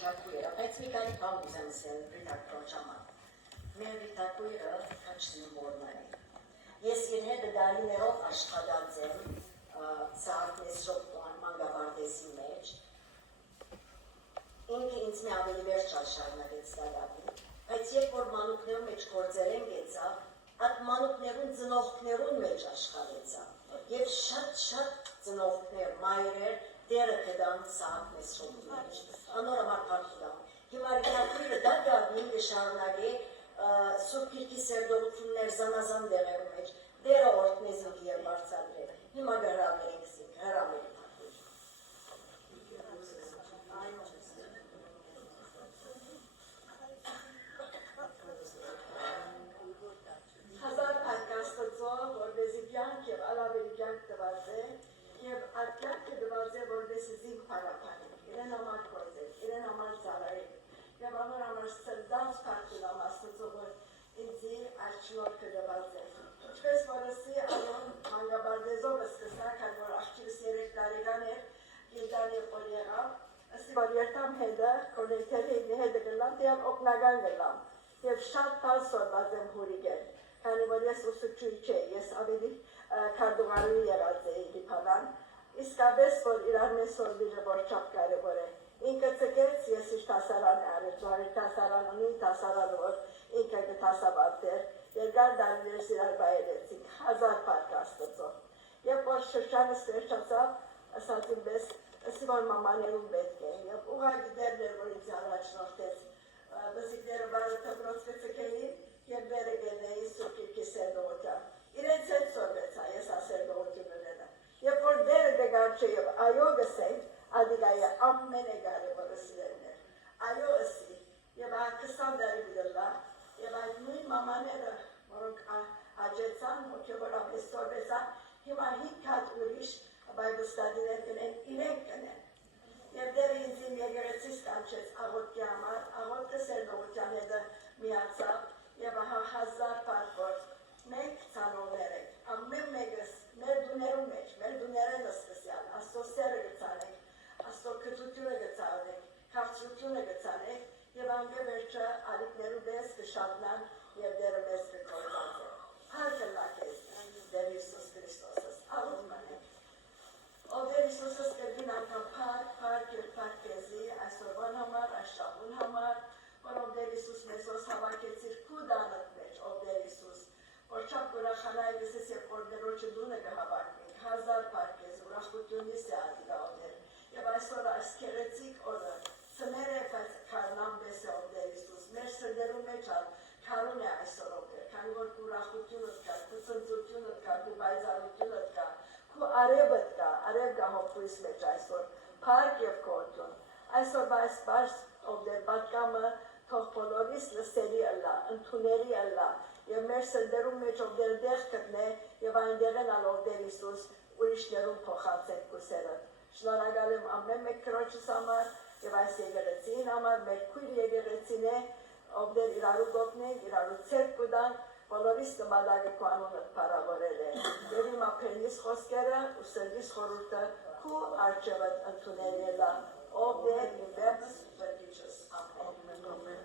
Բայց մի քանի բան ուզեմ ասել Ռիտակրոջ համար։ Մեր Ռիտակույրը քաչզինվորներ է։ Ես իր հետը դարիներով աշխատած եմ Սահակնեսրով մանկաբարձի մեջ։ Ինքը ինձ մի ավելի վերջ շարժարնավեց դարավին։ Բայց երբ որ մանուկներում մեջ գործեր եմ գեցավ, այդ մանուկներուն ծնողքներուն մեջ աշխատեցավ։ Եվ շատ ծնողքներ, մայրեր, դերը կդան Սահակնեսրով մեջ։ Անոր համար փառք Հիմա Ռիտակույրը դադավին կշարունակի Սուրբ Գիրքի սերտողություններ զանազան դեղերում մեջ դերը օրհնեզնք և բարձադրել։ Հիմա հրավերենք զինք, հրավերենք Թակույր։ Հազար փառքաստծո, որպեսզի կյանք և ալավերի կյանք տված է, և այդ կյանքը տված է, որպեսզի զինք փառապանենք, իրեն համար գործել, իրեն համար ծառայել։ Եվ անոր համար սրտանց փառքել Աստծո, որ ինձի այս շնորհքը տված է։ Ինչպես որ ասի այոն մանկաբարձով սկսա, քան որ աղջիկս 3 տարեկան էր, գիտան եւ որ եղավ, ասի որ երթամ հետը, կոլեկտերի հետը գլամ, դիալ օգնական գլամ։ Եվ շատ բան սորված եմ հուրիգել, քանի որ ես ուսուցիչ չէի, ես ավելի քարտուղարի եղած էի Լիբանան, իսկապես որ իրար մեզ սորվիժը որ չափ կարևոր է։ Ինքը ծկեց, ես իր տասարան արել, ծորի տասարան ունի, տասարան որ ինքը կտասավատ էր, երկար դարիներ սիրար բայելեցինք, հազար պարկ Աստծո։ Եվ որ շրջանս վերջացավ, ասած ինպես, ասի որ մամաներում պետք է, և ուղղակի դերներ, որ ինձ առաջնորդեց, բզիկները բարը թպրոց կծկեին, և բերը գենեի Սուրբ Գիրքի սերտողության։ Իրենց հետ սորվեցա, ես ասերտողությունները։ Եվ որ դերը գգար չէ, և այո գսենք, Ադիգայը ամենեգարևորը սիրելներ, այո ասի, և այդ 20 դարի գլա, և այդ նույն մամաները, որոնք աջեցան, հոգևորապես սորվեցան, հիմա 5 հատ ուրիշ բայբստադիներ կնեն, իրենք կնեն։ Եվ դերը ինձ իմ եկեղեցիս կանչեց աղոտքի համար, աղոտքը սերտողության հետը միացավ, և ահա 1000 պարքոր, մենք ցանողներ ենք, ամեն մեկս մեր դուներում մեջ, մեր դուներեն սկսյալ, Աստծո սերը գծանենք, Աստծո քծությունը գծանենք, քաղցրությունը գծանենք, և անգե վերջը ալիքներու մեզ կշատնան և դերը մեզ կգործած է։ Փառք լակես, Տեր Հիսուս Քրիստոսս, աղոթում ենք։ Ով Տեր Հիսուսս կրվին անգամ փառք և փառք քեզի, այսօրվան համար, այս շաբուն համար, որով Տեր Հիսուս մեզոս հավաքեցիր քու դանդ մեջ, ով Տեր Հիսուս, որ չափ ուրախանայի գսես և որ Տերոջը դունը կհավաքվենք, հազար փառք քեզ, ուրախությունից է ադիգաոներ, և այսօր այս քեղեցիկ օրը, ծներ է քարնամ պես է ով Տեր Հիսուս, մեր սրդերու մեջ քարուն է այսօր ով Տեր, քանի որ քու ուրախությունդ կա, քու ծնծությունդ կա, քու բայզարությունդ կա, քու արևդ կա, արև կա հոգուիս մեջ այսօր, փառք և գոհություն, այսօր այս բարձ ով Տեր պատկամը թող բոլորիս լսելի ըլլա, ընդուների ըլլա, և մեր սրդերու մեջ ով Տեր դեղ կտնե, և այնտեղեն ալ ով Տեր Հիսուս ուրիշներուն փոխանցեք կուսերը։ Շնորհակալ եմ ամեն մեկ քրոջս համար և այս եկեղեցին համար, մեր քույր եկեղեցին է, ով Տեր իրարու գոտնենք, իրարու ցերկ կուտանք, բոլորիս նպատակը քու անունդ փառավորել է։ Եվ իմ ափերնիս խոսքերը ու սրտիս խորհուրդը քու արջևդ ընդունելի ելա, ով Տեր իմ վերջս բրգիչս, ամեն։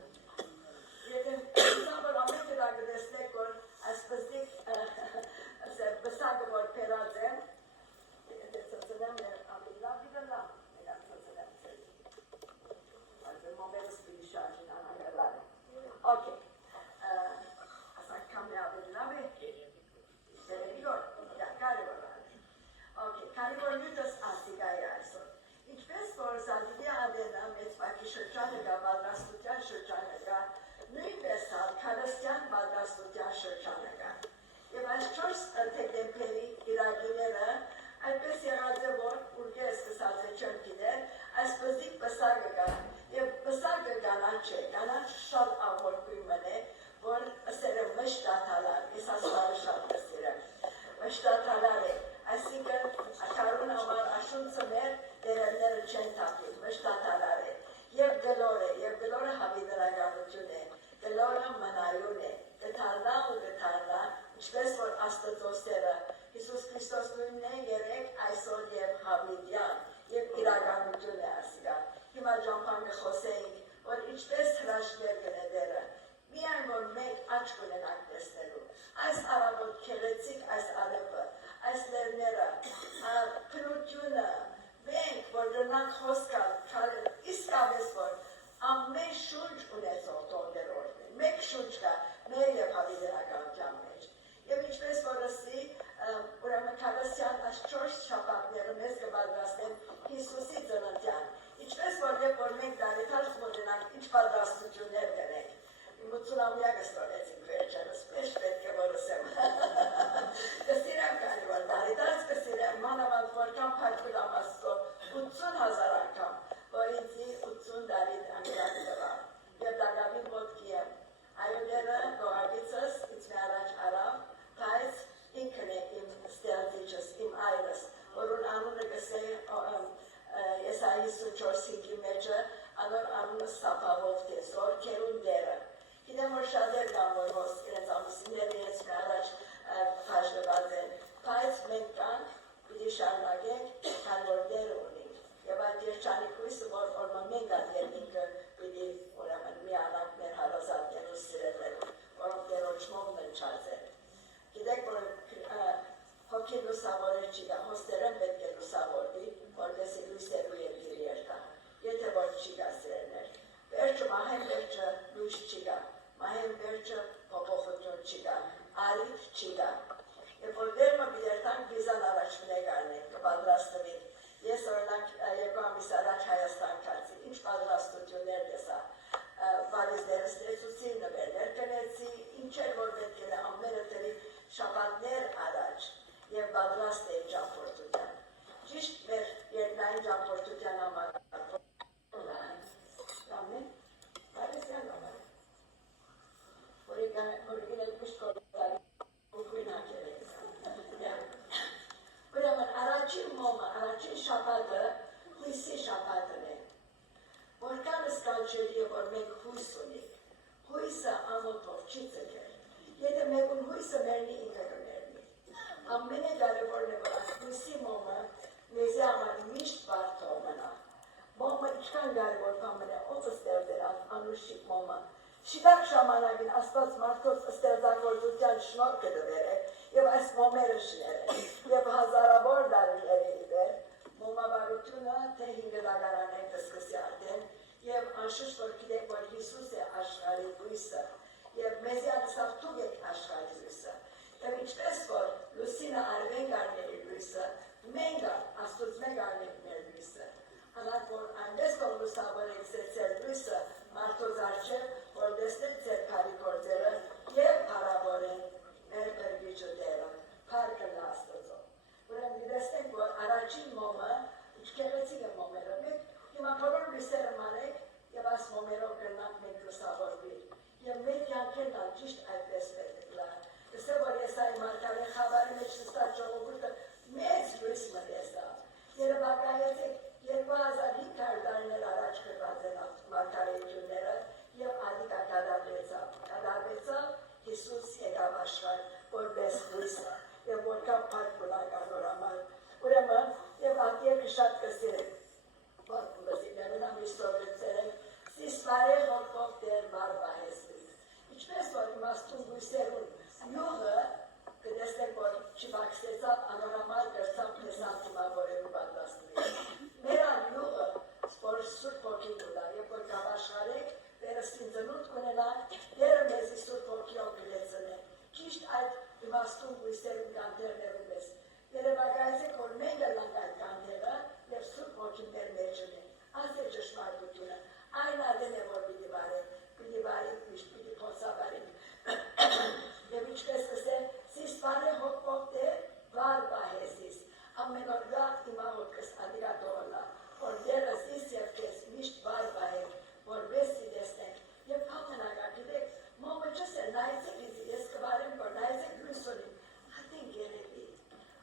Եվ ամեն կրակը տեսնեք, որ այսպստիկ բսակը որ պերած եմ, ծծնեմ ավելի լավ գիտելամ, նրան ծծնեմ ծեզի։ Այսր մոմերս պիլի շարժին անագալար է։ Okay, ասակ կամի ավելի լավ է, դերևի որ, կարևոր է։ Okay, քանի որ նյութս ասիգա է այսօր։ Ինչպես որ զադիգի ադենը մեծ բակի շրջանը գա, բադրաստության շրջանը գա, նույնպես քարստյան բադրաստության շրջանը գա։ Եվ այս 4 դեկտեմբերի իրագիները այդպես եղած է, որ ուրգե սկսած է չեմ գիտեր, այս բզիկ բսակը կա, և բսակը կանաչ է, կանաչ շատ աղորկույմ սապավով տեսոր, կերուն դերը։ Գիտեմ, որ շատեր կան, որ հոս իրենց ամուսինները իրենց առաջ խաշվված են, բայց մենք կանք, պիտի շարունակենք, քան որ դեր ունենք։ Եվ այդ երջանիկ հույսը, որ օրմա մենք այդ երկինքը պիտի ուրեմն միանանք մեր հարազատներու սիրելերու, որոնք դերոճմով ննչած են։ Գիտեք, որ հոգի լուսավորեր չի գա, հոստերեն պետք է լուսավորվի, որպեսի լույսերու երկիր երթա։ Եթե որ չի գա սիրելներ։ Վերջը մահեն վերջը լույս չի գա, մահեն վերջը փոփոխություն չի գա, արիթ չի գա։ Եվ որ դերմը բիերտանք բիզան առաջ մնեգարնենք, կպադրաստվենք։ Ես օրինակ երկու ամիս առաջ Հայաստան կացի, ինչ պատրաստություններ տեսա, վալիզները ստեցուցի, նվերներ կնեցի, ինչեր որ պետք է ամենը տրի շաբաթներ առաջ և պատրաստ էին ճամփորդության։ Ճիշտ մեր երկնային ճամփորդության համար Ամեն, բարեսյան համար, որիկին էլ միշտ կորոտարի ուգույն հակեր ենք։ Ուրեմն առաջին մոմը, առաջին շաբաթը հույսի շաբաթն է, որքան սկանչելի է, որ մենք հույս ունենք, հույսը ամոթով չի ծգել, եթե մեկուն հույսը մերնի ինքը կմերնի, ամենը կարևորն է, որ հույսի մոմը մեզի համար միշտ բարդով մնա, մոմը իչքան կարևոր կամն է, ով ստեղծեր անուշիկ մոմը, շիտակ ժամանակին աստված մարդոց ստեղծագործության շնորհքը դվեր է, և այս մոմերը շներ են, և հազարավոր դարիների իվեր, մոմավարությունը թե 5 դագարանեն կսկսի արդեն, և անշուշտ որ գիտեք, որ Հիսուս է աշխարհի լույսը, և մեզի ադսավ թուգ եք աշխարհի լույսը, և ինչպես որ լուսինը արվեն գարների լույսը, մենք աստուծ մեկ արնենք մեր լույսը, անակ որ այնպես որ լուսավորենք ձեր լույսը մարդոց արջև, որ դեսնեք ձեր քարի գործերը և հարավորեն մեր փրկիչը Տերը, փառքը Աստծո։ Ուրեմն դեսնենք, որ առաջին մոմը, իչքեղեցիկ է մոմերը, մենք հիմա բոլոր լույսերը մանենք և այս մոմերով կրնանք մենք լուսավորվի։ Եվ մեր կյանքերն ալ ճիշտ այդպես պետք է լա։ Դեսե որ Եսայի մարգարեն խավարի մեջ նստած ժողովուրդը մեծ լույս մնեսավ։ Երևակայեցեք 2500 տարիներ առաջ գրված են մարգարեությունները և ադիկա կադարվեցավ Հիսուս եկավ աշխարհ որպես լույսը և որքան փառք բնական նոր համար։ Ուրեմն և ատիեկը շատ կսիրեք, բազմազիներն ամիսովեցեր են, սիսվարե հոգով դեր բարբահեսվից։ Ինչպես որ իմաստուն լույսերուն յուղը կտեսնեք, որ չբաքսեցավ անորամար կրծավ պեսանտիմավորելու պատրաստվի։ Մերան յուղը որ սուրբ հոգին ուլա, և որ կավաշխարեք, վերստին ծնունդ կունենանք, դերը մեզի սուրբ հոգիով կլեցնեն։ Ճիշտ այդ իմաստուն լույսերուն կանտերներում ես։ Երևակայեցեք, որ մենք ելանք այդ կանտերը և սուրբ հոգին մեր մեջն է։ Այս է ճշմարտությունը։ Այն ադեն է, որ պիտի վարենք, միշտ պիտի փոսավարենք։ Եվ ինչպես կսեն, սիս վարե հոգով դեր վար բահեսիս։ Ամեն օր գաղ իմա հոտքս ադիրատողլա, որ դերը սիս և կես միշտ վար բահենք, որպես սիդեսնենք։ Եվ ամենագա գիտեք, մոմը չս է, նայեցեք իզի, ես կվարեմ, որ նայեցեք լույս ունիմ, հատին գերևի,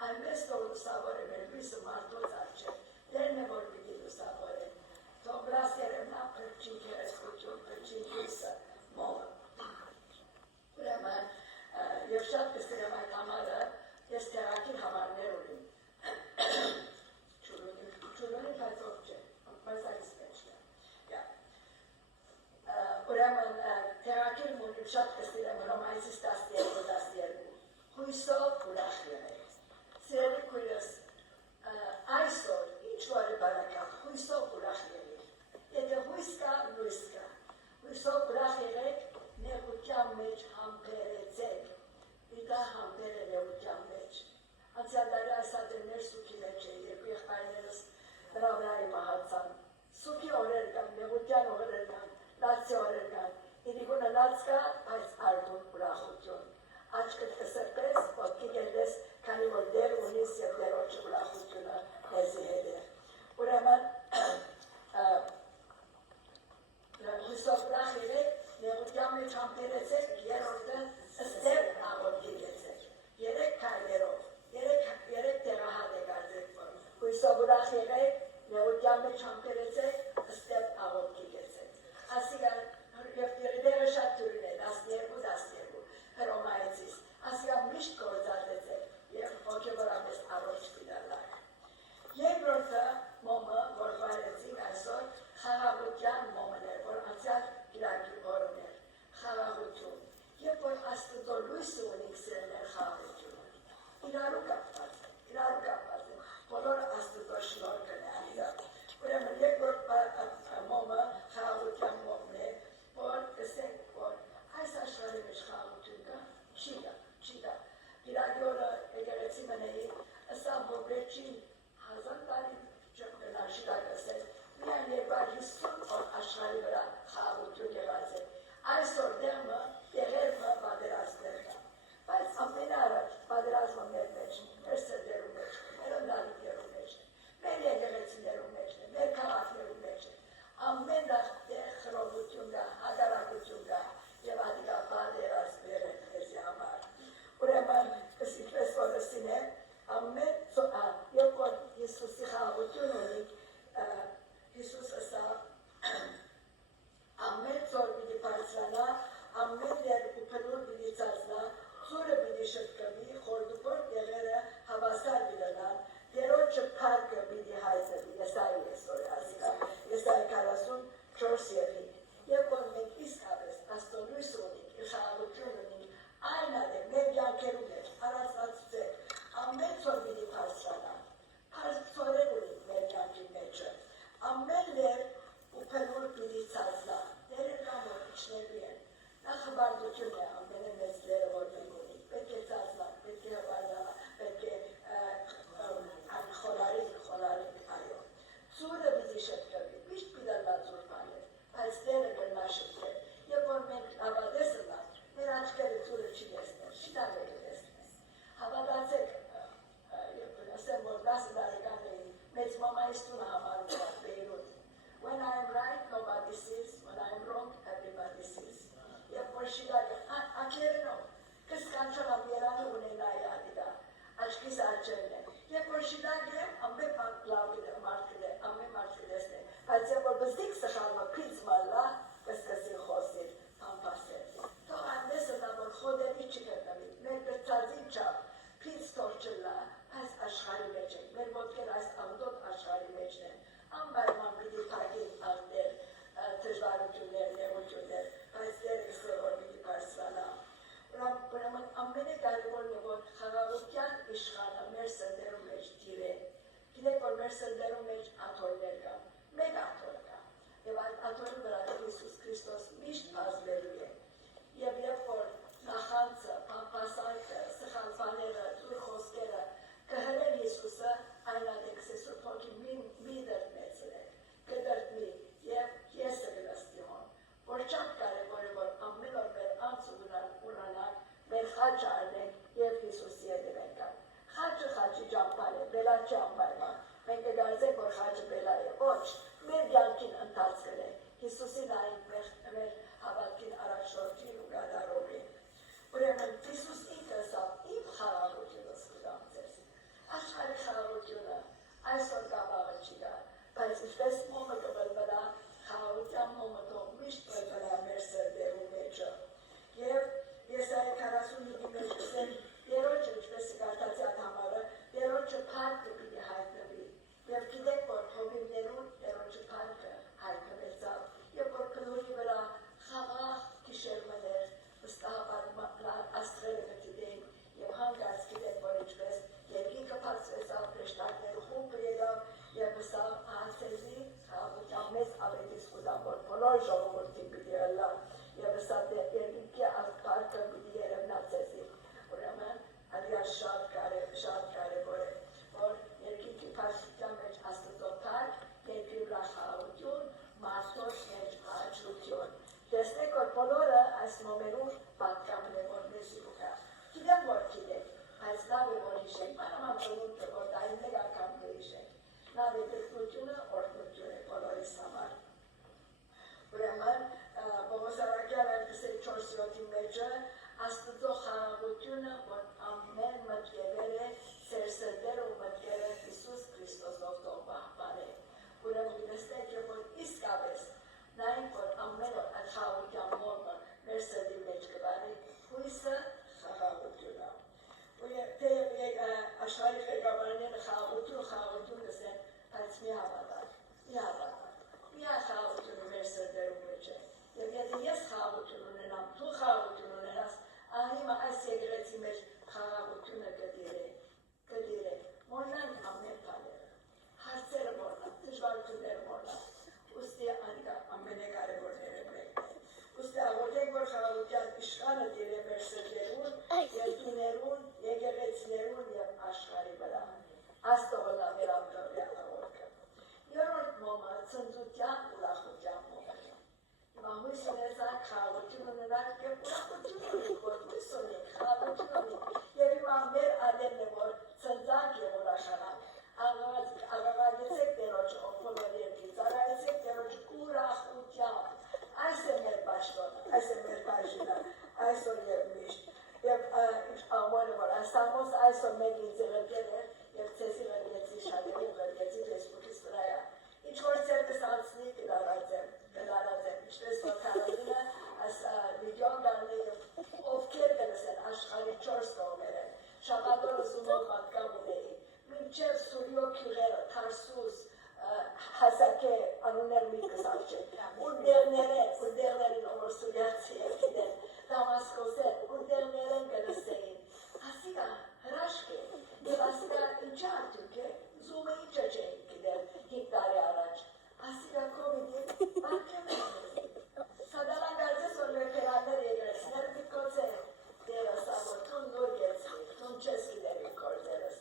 այնպես թող լուսավոր է մեր լույսը մարդոց արջև, դերն է, որ պիտի լուսավոր է, թող գրաս երևնա փրկչին կերեսկություն, փրկչին լույսը, մոմը։ Ուրեմն, և շատ կսիրեմ այդ համարը, ես տեղակիր համարներ ունիմ, չունի, բայց ով չէ, բայց այս մեջ է։ Ուրեմն տեղակիրը մունիմ շատ կսիրեմ Հռոմայեցիս 12:12 հույսով ուրախ եղեք։ Սիրելի քույրս, այսօր ինչ որ է բարակա, հույսով ուրախ եղեք։ Եթե հույս կա, լույս կա։ Հույսով ուրախ եղեք, նեղության մեջ համբերեցեք։ Իդա համբեր է նեղության մեջ։ Անցյալ տարի այս ադերներ սուքի մեջ է, երկու եղբայրներս նրա վրա մահացան։ Սուքի օրեր կան, նեղության օրեր կան, լացի օրեր կան, իրիկունը լաց կա, բայց արդուն ուրախություն։ Աչքդ կսրպես, ոտքի գերդես, քանի որ դեր ունիս և դերոջը ուրախությունը մեզի հետ է։ Ուրեմն, հույսով ուրախ եղեք, նեղության մեջ համբերեցեք, երրորդը ստեղ աղոտքի գեցեք։ 3 քայլերով, 3 տեղահատ եք արձեք, հույսով ուրախ եղեք, նեղության մեջ համբերեցեք, ստեղ աղոտքի գեցեք։ մոմներ, որ անցյալ կիրակի օրն էր, խաղաղություն, երբ որ Աստծո լույսը ունենք սիրելիներ խաղաղությունը, իրարու կապված է, բոլորը Աստծո շնորհքն է իրար, ուրեմն երկրորդ մոմը խաղաղության մոմն է, որ կսենք, որ այս աշխարհի մեջ խաղաղություն կա, չի կա, կիրակի օրը եկեղեցի մնեի, ըստ բոբրեջին 1000 տարի շիտակսել, միայն 250 օր աշխարհի վրա խաղաղություն եղած է, այսօր դեղերմը պատերազմներ կա, բայց ամենառաջ պատերազմը մեր մեջ, մեր սրտերում մեջ, մեր ընտանիքներում մեջ, մեր եկեղեցիներում մեջ, մեր քաղաքներում մեջ, ամեն տեղ խռովություն կա, հակառակություն կա եւ ադիգա պատերազմներ են մեզի համար, ուրեմն կսիքվես որսին է, երբ որ Հիսուսի խաղաղություն ունի, Հիսուս ասա, ամեն ծոր պիտի բարձրանա, ամեն եր ու փնուր պիտի ծածնա, ծուրը պիտի շտկվի, խորդուկոր տեղերը հավասար պիտենան, Տերոջը փառքը պիտի հայտնվի, Եսայի այսօր ասիկա, Եսայի 44:5, երբ որ մենք իսկապես Աստծո լույս ունենք, խաղաղություն ունենք, այն է մեր կյանքերում մեջ, առանձնացուցեք, ամեն ծոր պիտի բարձրանա, ծորեր ունենք մեր կյանքի մեջը, ամեն լեր ու փնուր պիտի ծածնա, դերեր կամ որ իջնելու են, նախաբարձություն է ամենը մեծ լերը որ մենք ունենք, պետք է ծածնանք, պետք է հվարդանա, պետք է խորարիկ, այո, ծուրը պիտի շտկվի, միշտ պիտի լա ծուր պաներ, բայց դերը կնա շտկել, երբ որ մենք հավատես ընանք, մեր աչքերը ծուրը չի տեսնել, շիտակ է տեսնել, հավատացեք, ասեմ որ 10 տարեկան էի, մեծ մամայիս տունը համարում էր Բեյրութ, when I am right, nobody sees, when I am wrong, everybody sees, երբ որ շիտակը, ակերնով, կսկանչով երանը ունենայի ադիգա, աչքիս արջերն է, երբ որ շիտակ եմ, ամեն մարդ կտեսնե, բայց երբ որ բզդիկ սխալմը պից մալա, կսկսի խոսիր, պամպասեր, թող այնպես նա որ խոդերի չգտնվի, մեր գրծածին չապ, պից թող չլա, այս աշխարհի մեջ ենք, մեր ոտքեր այս ամդոտ աշխարհի մեջն են, անպայման պիտի փակին աններ, դժվարություններ, նեղություններ, բայց դերը կսե որ պիտի բարձրանա, ուրեմն ամենակարևորն է որ խաղաղության իշխանը մեր սրտերում մեջ տիրե, գիտեք որ մեր սրտերում մեջ աթոռներ կան, մեկ աթոռ կա, եւ այդ աթոռի վրա Հիսուս Քրիստոս միշտ բազմելու է, եւ երբ որ նախանցը, պամպասանքը, սխալ բաները, ծուր խոսքերը կհրեն Հիսուսը, այն ադեքս է Սուրբ Հոգին մի դրտմեցրե, կդրտնի եւ եսը կնստի հոն, որ շատ կարևոր է որ ամեն օր մեր անց ուրանանք, մեր խաչը արնենք եւ Հիսուսի հետևենք կան, խաչը խաչի ճամփան է, բելա չի անպայման, մենք կգարձենք որ խաչը բելա է, ոչ, մեր կյանքին ընթացքն է, Հիսուսին այն մեր հավատքին առաջնորդին ու գադարով է, ուրեմն Հիսուս ինքը ասավ, իմ խաղաղությունը սկսամ ձեզ, աշխարհի խաղաղությունը այսօր կամաղը չի գա, բայց ինչպես մոմը կբլբլա, խաղաղության մոմը թող միշտ բլբլա մեր սրտերում մեջը, եւ Եսայի 45-ի մեջ կսեմ, Տերոջը ինչպես կարդացի այդ համարը, Տերոջը փառքը պիտի հայտնվի, եւ գիտեք որ հովիվներուն Տերոջը փառքը հայտնվեցավ, եւ որ փնուրի վրա խաղաղ գիշեր մներ, վստահաբար աստղերը կգիտեն, եւ հանգած գիտեք որ ինչպես երկինքը բարձրացավ, հրեշտակները խումբը եկավ, եւ վստահ անցեզի խաղաղության մեծ ավելի սկուտան, որ բոլոր ժողովրդին պիտի ըլլա, եւ վստահ երկինքի փառքը պիտի երևնացեզի, ուրեմն ադիա շատ կարևոր է, որ երկինքի բարձրության մեջ Աստծո փառք, երկրի վրա խաղաղություն, մարդոց մեջ աջակցություն, տեսնեք որ բոլորը այս մոմերում պատկամն է որ մեզ ուղղա, գիտեմ որ գիտեք, բայց լավ է որ հիշենք, մանավանդ ծնունդը որ դային մեկ անգամ կհիշենք, լավ է գրկնությունը, օրհնություն է բոլորիս համար, ուրեմն Պողոս Արաքյալը 4:7-ի մեջը Աստծո խաղաղությունը որ ամեն մտքեր ունեցան, խաղաղություն ունենան եւ ուրախություն ունեն, որ լույս ունեն, խաղաղություն ունեն։ Եվ հիմա մեր ադերն է, որ ծնծանք եւ ուրախանանք։ Աղաղագեցեք Տերոջը օգնվել երկիր, ծառայեցեք Տերոջը ուրախությամբ։ Այս է մեր պաշտոնը, այս է մեր բաժինը, այսօր եւ միշտ։ Եվ ամենը որ աստամոս այսօր մեկ ինձ եղել էր եւ ցեսի ղրգեցի շատերի ղրգեցի Facebook-ից վրա։ Ինչ որ ցերկս անցնի կդարածեմ, ինչպես որ քարազինը այս վիդեոն գալի եւ ովքեր կլսեն աշխարհի 4 կողմերը։ Շաբաթօրը զումով պատկան ունեի։ Մինչև Սուրիո քյուղերը, Թարսուս, Հասակե անուններ մի կսարչե։ Ուրդերներեն որ սուրիացի եկիդեն, Դամասկոսեն, ուրդերներեն կլսեին։ Ասիկա հրաշք է, եւ ասիկա ինչա արդյունք է, զումը ինչա չէին գիտել 5 տարի առաջ։ Ասիկա կովիդի բարկեմ է։ Սադալան գարձես որ լոքերաններ եգրեսներ դիկոց է, դերը սավոր տուն նոր գեցվի, տուն չես գիտերի կորդերս։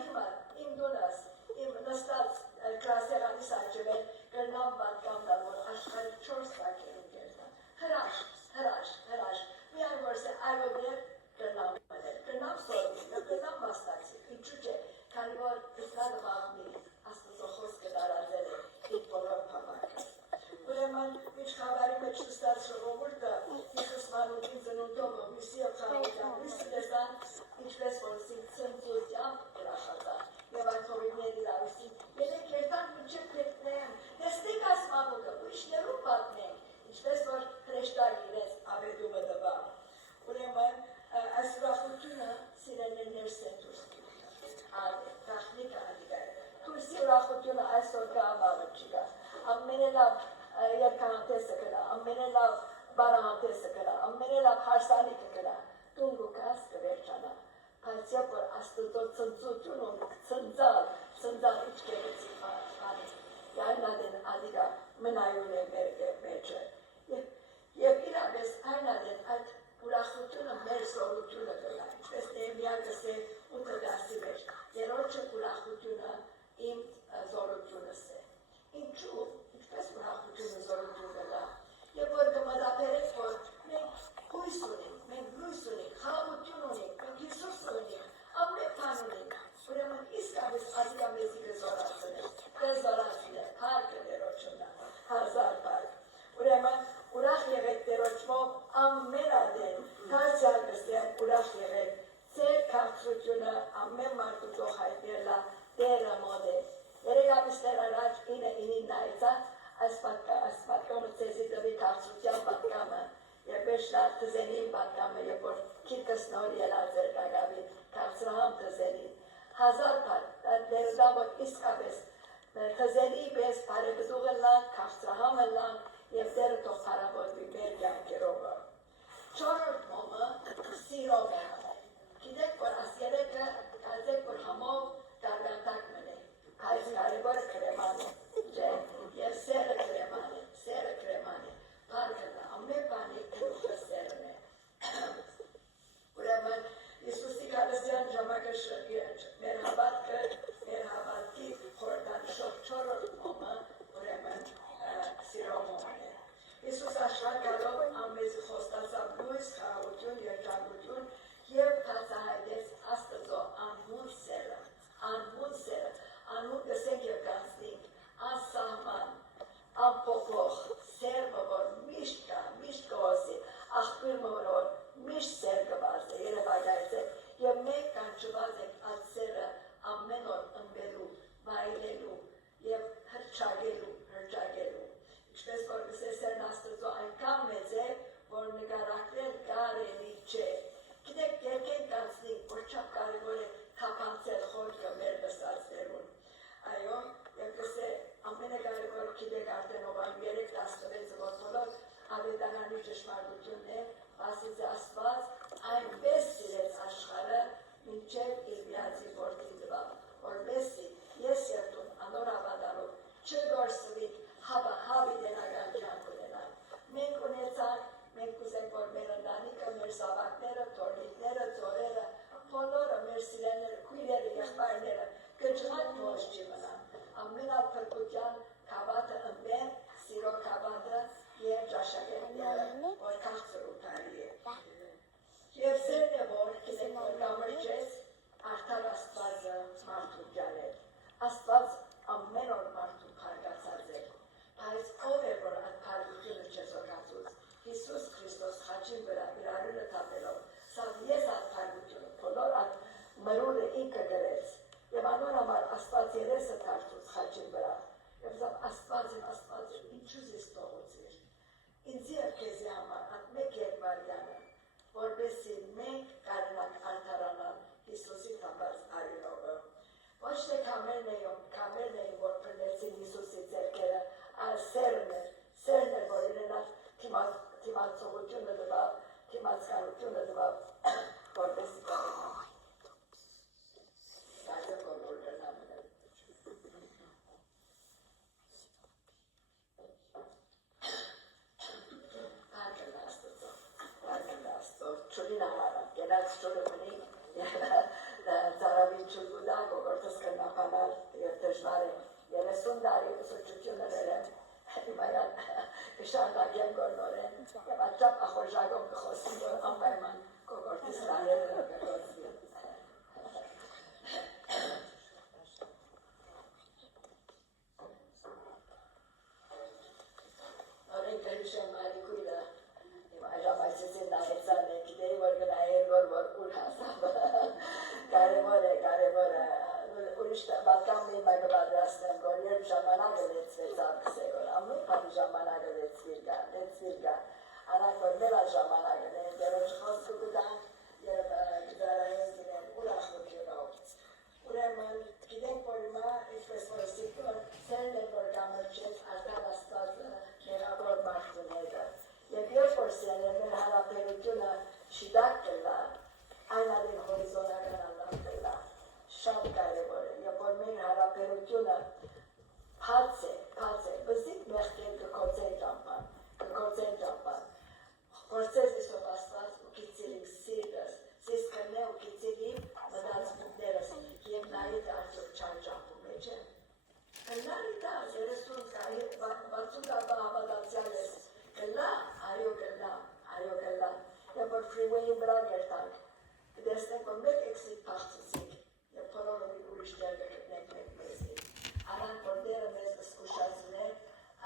Հիմա իմ դունաս, իմ նստած կրասեղանի սաճվել կրնամ պատկամնա, որ աշխարի 4 սակերում կերտան։ Հրաշ, միայն որ սե այոդեր կրնամ մներ, կրնամ սորվի, կրնամ մաստացի, ինչու չէ, քանի որ իսլանը բաղմի, աստծո խոսքը դարազել է, իտ բոլոր պամակը։ Ուրեմն, ինչ խավարի մեջ նստած ժողովուրդը, Հիսուս մանուտին ծնունդով, միսի և խաղության, միսի լեզան, ինչպես որ ծնծությամբ ուրախացան, և այդ հովիվներ իրարուսին, ելեք երտան մինչև պետնեմ, դեստեք այս մանուկը, ուրիշներում պատնենք, ինչպես որ հրեշտակ իրենց ավետումը դվա։ Ուրեմն, այս ուրախությունը սիրեն ներս է դուրս Դուրսի ուրախությունը այսօր կա ամաղը չկա, ամենելավ երկանատեսը կնա, ամենելավ բարահանտեսը կնա, ամենելավ հարսանիքը կնա, տուն լուկաս կվերջանա, բայց եվ որ աստծո ծնծություն ունիք, ծնծալ իչ կեղեցի պանի, այնադեն ադիգա մնայուն է մեջը, և իրապես այնադեն այդ ուրախությունը մեր զորությունը կնա, ինչպես նեհեմիակս է ուտգասի մեջ, երորջը ուրախությունը իմ զորությունս է, ինչու, ինչպես ուրախությունը զորությունը լա, և որ կմտապերեք, որ մենք հույս ունենք, մենք լույս ունենք, խաղություն ունենք, մենք Հիսուս ունենք, ամեն բան ունենք, ուրեմն իսկապես ադիգա մեզի կզորացնենք, փառքը Տերոջը, հազար փառք, ուրեմն ուրախ եղեք Տերոջով ամենադեն, դարձյալ կստեն ուրախ եղեք, ձեր քաղցրությունը ամեն մարդու թող հայտնելա Տերը մոտ է, երեգամիստեր առաջ ինին նայցա, այս պատկամը ծեզի տվի քաղցրության պատկամը, և բեշնար թզենին պատկամը, և որ քիրկս նոր ելած էր կագավին, քաղցրահամ թզենին, հազար պար, դերդա որ իսկապես թզենի պես պարեգդուղ լան, քաղցրահամ լան, և դերը թող պարավորվի մեր կյանքերովը։ Չորրորդ մոմը սիրով է համել, գիտեք որ աս երեկը, կազեք որ համով Կարգանտակ մնե, այս կարևորը կրեման է, և սերը կրեման է, պարկը ամեն բանի կրուխը սերն է։ Ուրեմն, Իսուսի կարասյան ժամակը մեր հավատքի խորդանշող չորրորդ մոմը, ուրեմն, սիրո մոմն է։ Իսուս աշխարհ գալով անմեզի խոստացավ լույս, խաղաղություն, երջանկություն և բացահայտեց Աստծո անհուն սերը, անհուն գսենք և կանցնենք, անսահման, անփոփոխ, սերը որ միշտ կա, միշտ կհոսի, աղբյուրը որ միշտ սեր կվազ է, երևակայց է, և մենք կանչված ենք այդ սերը ամեն օր ըմբելու, վայելելու և հրճագելու, ինչպես որ գսե սերն Աստծո այնքան մեծ է, որ նկարակրել կար է խաչին վրա իրարունը թափելով, սավ ես ատփարությունը, բոլոր այդ մրուրը ինքը գրեց, և անոր համար աստված երեսը թարցուց խաչին վրա, և սավ աստված եմ, ինչուզ ես տողոցիր, ինձի և կեզի համար, այդ մեկ երկվարյանը, որպեսի մենք կարնանք արդարանալ Հիսուսի թապած արյունովը, ոչ թե կամերն էին, որ պրնեցին Հիսուսի ձերքերը, այլ սերն էր, որ իրենալ թիմացողությունը դվավ, թիմացկանությունը դվավ, որպեսի կարնանք, կայզը բոլոր գնամն է, Չունին ամարա, գենած չունը մնի, ծարավին չուգուդա, գողորդս կնապանալ և դժվար են, 30 տարի ուսուցությունը ներեմ, հիմայան կշարնակեմ գորնորեն, և աճապ ախորժագով կխոսին, որ անպայման գողորդս լաները կգործվի։ Նորեն կհիշեմ մարիկույրը, Ժամայցեցին նայեցան է, գիտեի, որ գնայեր, որ ուր հասավ, կարևոր է, ուրիշ բատկամ իմ ագը բադրաստեմ, որ երբ ժամանակը լեցվեցավ կսեգոր, ամնուր պանի ժամանակը լեցվիր գա, անակ որ մեր այդ ժամանակը լեն, դերոջ խոսքը գուդանք, երբ գդարային գինեն ուրախությունով, ուրեմն գիտենք, որ հիմա, ինչպես որ սիկոր, սերն էր, որ գամրջեց, արդար աստվածը ներավոր մարդուները, Եվ երբ որ սերն հարաբերությունը շիդակ կլա, այն ադին հորիզոնական անլամ կլա, շատ կարևոր է, երբ որ մեր հարաբերությունը փած է, բզիկ մեղքեր կկործեն ճամպան, գործես իսով աստված ու կիցիրիմ սիրգս, սիս կրնե ու կիցիրիմ մտածմունքներս, և նայիդ արդյոք չան ճամպում է չէ։ Կլարի դա, 60 տարվա հավատացյալ ես, Կլա, այո կլա, և որ ֆրիվեյին վրա գերտանք, կտեսնենք, որ մեկ էքսիտ պաղցուցիկ, և բոլորը մի ուրիշ դեր կգտնենք մեկ մեզի։ Անանք, որ դերը մեզ կսկուշացուներ,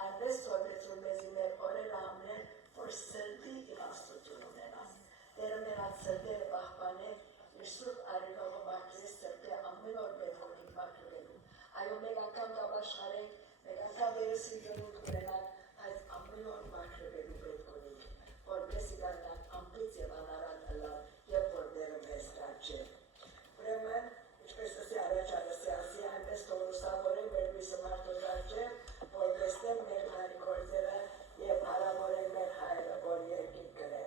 այնպես թողեցում մեզի մեր օրերը համներ, որ սրտի իմաստություն ունենան։ Դերը մեր այդ սրտերը պահպաներ, իր սուրբ արյունով մաքրես սրտը ամեն օր պետք ունենք մաքրվելու։ Այո, մեկ անգամ կապաշխարենք, մեկ անգամ վերսի գնունք ունենանք, Այս ամեն օր մաքրվելու պետք ունենք, որպեսզի դառնանք անպից և անարատ ըլլալ, և որ դերը մեզ կաչե։ Ուրեմն, ինչպես ասի, այնպես թողուսավորենք մեր լույսը մարդու կաչե, որպեսզի մեր բարի գործերը և հարավորենք մեր հայրը, որ երկիր կրե։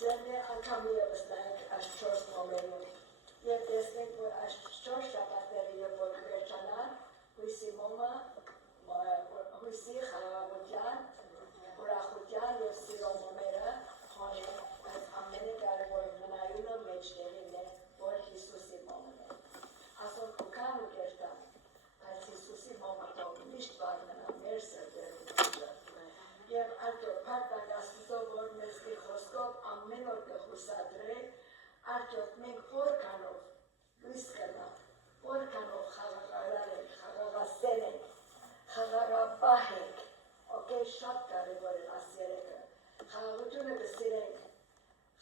Սերն է անգամ ևս նայենք այս 4 մոմենում, և տեսնենք, որ այս 4 շաբաթները և որ կվերջանան, Հույսի մոմը, հույսի խաղաղության, ուրախության և սիրո մոմերը խոնեն, այս ամենը կարևոր մնայունը մեջտեղին է, որ Հիսուսի մոմն է։ Ասոն ուքան ու կերտան, այս Հիսուսի մոմը թող միշտ վար մնա մեր սրտերում։ Եվ արդյոք փառք Աստծո, որ մեզ իր խոսքով ամեն օր կխուսադրե, արդյոք մենք որքանով լույս կնանք, որքանով խաղաղարար ենք, խաղաղասեր ենք, խաղաղապահ ենք, շատ կարևոր է այս երեքը, խաղաղությունը կսիրենք,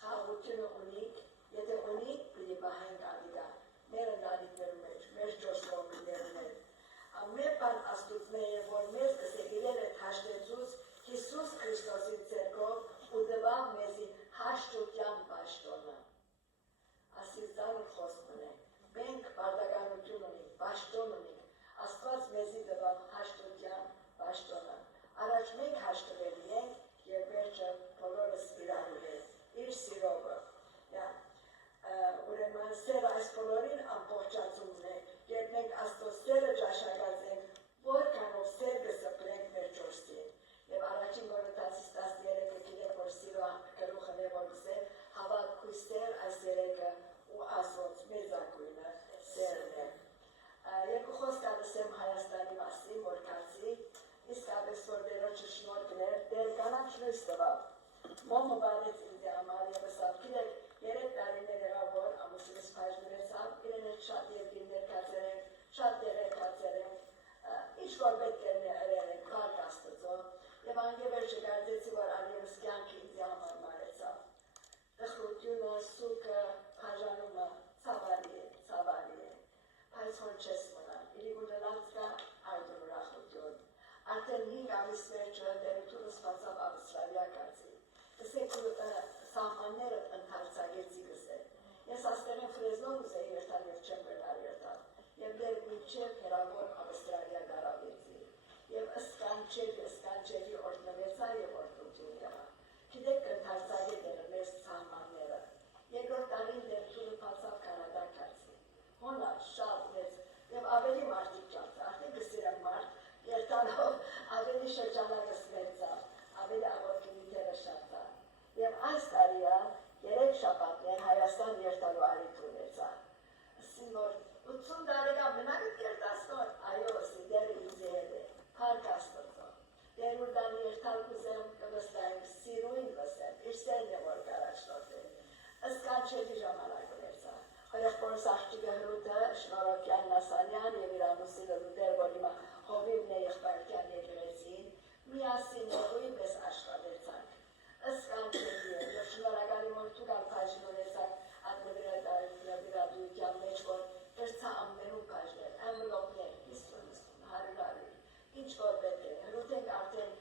խաղաղությունը ունիք, եթե ունիք, պիտի պահենք ադիգա, մեր ընտանիքներում մեջ, մեր 4 կողմերում մեջ, ամեն բան աստուծմե է, որ մեզ կսեք իրեն այդ հաշտեցուց Հիսուս Քրիստոսի ձեռքով ու դվավ մեզի հաշտության պաշտոնը, ասիստան խոսքն է, մենք բարդականություն ունենք, պաշտոն ունենք, Աստված մեզի դվավ հաշտության պաշտոնը, առաջ մենք հաշտվելի ենք և վերջը բոլորս իրարու է, իր սիրովը, ուրեմն սերը այս բոլորին ամբողջացումն է, երբ մենք Աստծո սերը ճաշակած ենք, որքանով սեր կսպրենք մեր ճորսին, և առաջին Կորինթացիս 13-ը գիտեք, որ սիրո գլուխն է, որ սեր, հավատքի սեր այս երեքը ու Աստծոց մեծագույնը սերն է։ Երկու խոսք ասեմ Հայաստանի մասին, որ կացի, իսկապես որ դերոջը շնորհքն էր, դեր կանաչ լույս տվավ։ Մոմը բարեց ինձ համար և ասավ, գիտեք, 3 տարիներ եղավ, որ ամուսինս փայժմրեցավ, իրեն հետ շատ երկիրներ կացեր ենք, շատ տեղեր կացեր ենք, ինչ որ պետք էր ներել ենք, փառք Աստծո, և անգևեր ամիս վերջը դերութունս բացավ Ավստրալիա կացի։ Կսեք սահմանները ընթարցագեցի կսեք։ Ես աստեղ եմ Ֆրեզնոն ուզեի երթալ և չեմ գնար երթալ։ Եվ դեր մինչև հերավոր Ավստրալիա դարավեցի։ Եվ սկանչերի օրտնվեցա և օրտնություն եղա։ Գիտեք ընթարցագետ էր մեզ սահմանները։ Երկրորդ տարին դերթունը բացավ Կանադա կացի։ Հոնա շատ մեծ և ավելի մարդիկ ճանց, արդեն գսիրեմ մարդ, երթալով ավելի շրջանակս մեծավ, ավելի աղորդինիտերը շատա։ Եվ այս տարիա 3 շաբաթներ Հայաստան երթալու արիթ ունեցա։ Ասին որ 80 տարեկան մնակըտ կերտասնոր, այո, ասի դերը ինձ հետ է, փարք աստծո։ Դեր ուրդան երթալ կուզեմ կվստայեմ, սիրույն վսեմ, իր սերն է որ կարաչնոտ է։ Սկանչելի ժամանակ ունեցա։ Հորեղբորս աղջիկը հրուտը Շնորոքյան Նասանյան և իր ամուսինը Լուդեր, որ հիմա հովիվն է եղբայրքյան եկրեցին, միասին նողույն պես աշխատեցանք։ Սկանչելի է, և շնորհակալ եմ որ դուք բաժին ունեցաք այդ նվիրատվության մեջ, որ կրծա ամենում բաժներ, envelope-ներ, 50, 100, ինչ որ պետք է, հրուտենք արդեն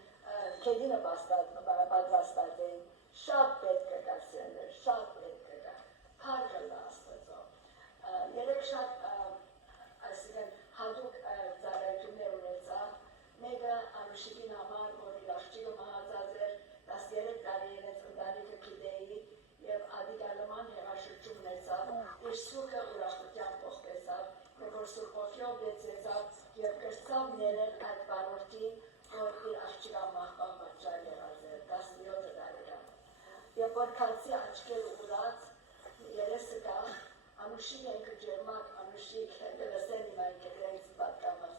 քեդինը պատրաստած էին, շատ պետք է կասեններ, շատ պետք է կա, փարկը լա աստծո։ Երեք շատ այսինքն հատուկ ծառայություններ ունեցա, մեկը Անուշիկին համար, որ իր աղջիկը մահացած էր, 13 տարի իրենց ընտանիքը գիտեի և ադիկալման հեղաշրջում ունեցավ, իր սուրկը ուրախության փոխվեցավ, և որ սուրկոքյով բեցեցավ և կրծավ ներել այդ վարորդին, որ իր աղջիկա մահվան պատճառ եղած էր, 17 տարեկան։ Եվ որ քացի աչքերը ուրած, երեսը կա, Անուշիկ ենքը ջերմակ, Անուշիկ լսեն իմ այն կեգրենից պատկամաս,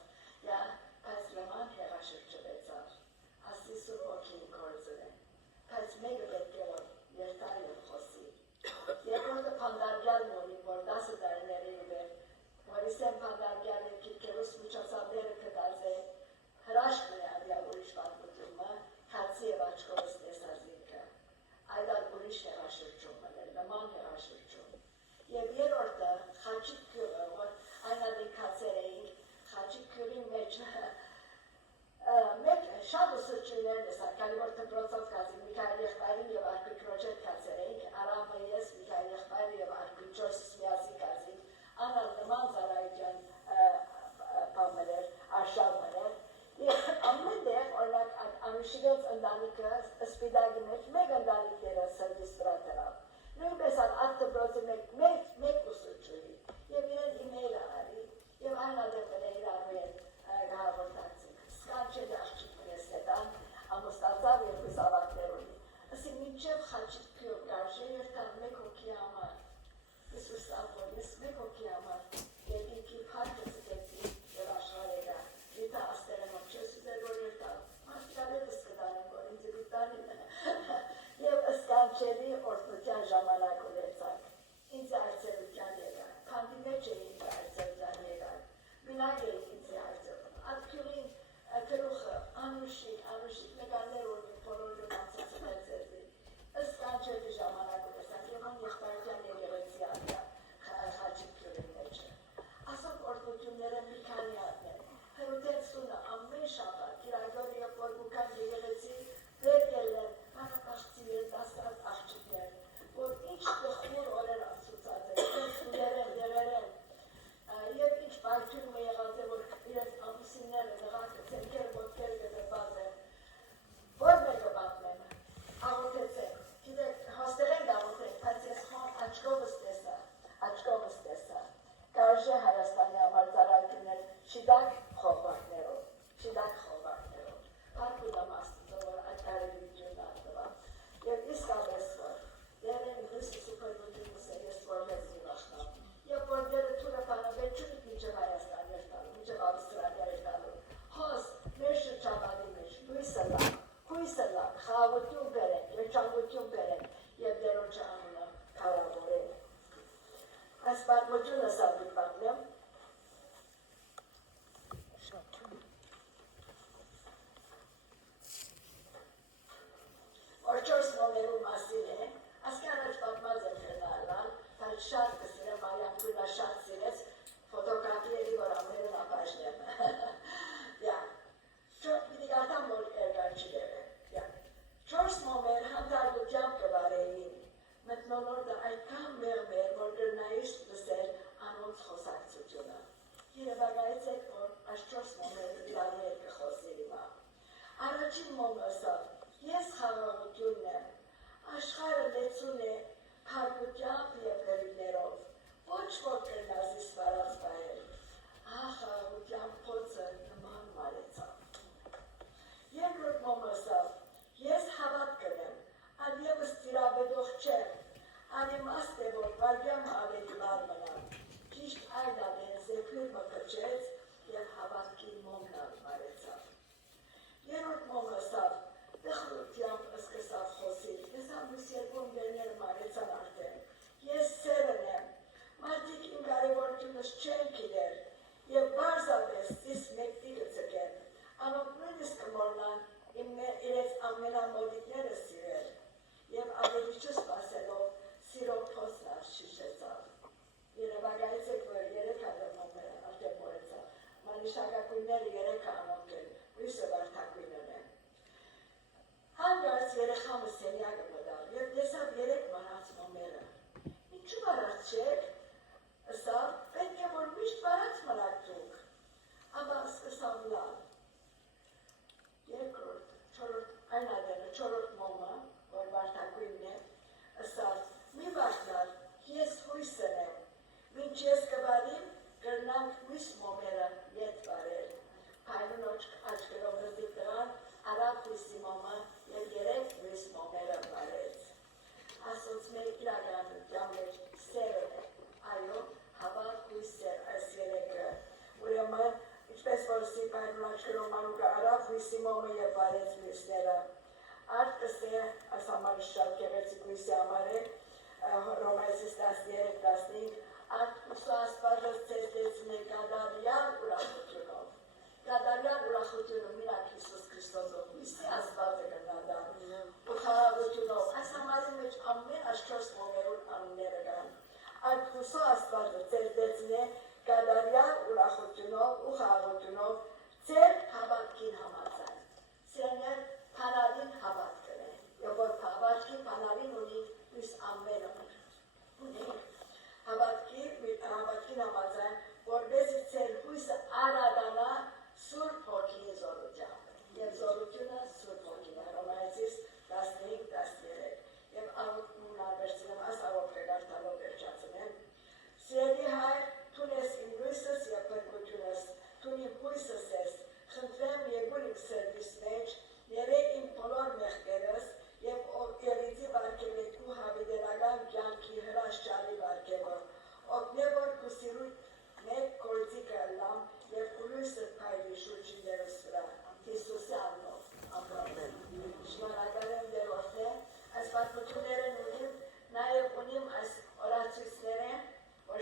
բայց լման հեղաշրջվեցավ, ասի սուր ոգին գործն է, բայց մեկը պետք է որ երթար և խոսի։ Երկրորդը Փանդարգյալն ունի, որ 10 տարիների իվեր, Մորիսեն Փանդարգյալը կիրկերուս միջոցավները կտած է, հրաշքն է ադյալ ուրիշ պատմությունը, քացի և աչքովս տեսազինքը, այդալ ուրիշ հեղաշրջում մներ, նման հեղաշրջում։ Եվ երորդը Խաչիկ գյուղը, որ այնադի կացեր էինք, Խաչիկ գյուղի մեջ մեկ շատ ուսուցչուներ նսա, կալի որ դպրոցով կացին, Միքայել եղբայրին և Արպիկրոջ հետ կացեր էինք, Արամը ես, Միքայել եղբայրը և Արպիկրոջս միասին կացին, անալ նման ծառայության պամներ, արշավներ, և ամեն դեղ, օրինակ Անուշիկենց ընտանիքը սպիդագի մեջ մեկ ընտանիքները սրդիս վրա դրավ։ Նույնպես այդ դպրոցի մեկ ուսուցչուհի և իրեն իմեյլը արի և այնադեղ բներ իրարու են գահավորտացինք։ Սկանչելի աղջիկն ես հետան, ամոստացավ և կուսավակներ ունի։ Ասի մինչև Խաչիկ գյուղ գարժե երթան մեկ հոգի համար։ Ես վստահ որ ես մեկ հոգի համար երկինքի փառքը ցկեցի և աշխարհեգա։ Եթե աստեղ եմ չես ուզել որ երթալ, մարդիկալետս կտանեմ որ ինձ գտանին։ Եվ սկանչելի օրտնության ժամանակ ունեցանք։ Ինձ այցելության Աչին մոմասավ, ես խաղաղությունն եմ, աշխարը լեցուն է փառքությամբ և գրիներով, ոչ որ կրնաս իսվարած բայել, խաղաղությամբ փոցը նման մարեցավ։ Երկրորդ մոմասավ, ես հավատքն եմ, ան ևս տիրաբեդող չեմ, անիմաստ է, որ վարգյամ ավելի վար մնամ, ճիշտ այդ ամեն զեքույր մկրճեց և հավատքի մոմնալ մարեցավ։ Երորդ մոմասավ, դխրությամբ սկսավ խոսիլ, ես ամուս երկում դերներ մարեցան արդեն, ես սերն եմ, մարդիկ իմ կարևորությունս չեն կիրեր, և բարզավես իս մեկտիգը ծկեն, անոք նույնիսկ կմորնան իրենց ամենամոդիկները սիրել, և ավելի չսպասելով սիրով փոսնար շիշեցավ։ Երևագայից եք, որ երեկ հադրմոմները արդեն մորեցավ, մանիշակակույնները երեկ անոնք են,ույսը վարդակույնն են։ Հանգարց երեխամը սենյակը մտավ և տեսավ երեկ մարած մոմերը։ Ինչու վարած չեք, ըսավ, պետք է որ միշտ վարած մնաք դուք, ապա սկսավ լալ։ Չորրորդ մոմը, որ վարդակույնն է, ըսավ, մի վախնալ, ես հույսն եմ, մինչ ես կվարիմ, կրնանք միս մոմերը ետ վարել։ Փայլուն աչքերով հրդիկ տղան, արավ հույսի մոմը և երեք միս մոմերը վարեց։ Ասոց մեր իրականության մեջ սերն է, այո, հավատ հույս այս երեկը, ուրեմն, ինչպես որ սիպայնուն աչքերով մանուկը արավ հույսի մոմը և վարեց մյուսները։ Արդ կստե այս համարը շատ գեղեցիկ հույսի համար է, Հռոմեացիս 13-15, արդ ուսո աստվածը ծեզդեցին է գադարյալ ուրախությունով։ Գադարյալ ուրախությունը մինակ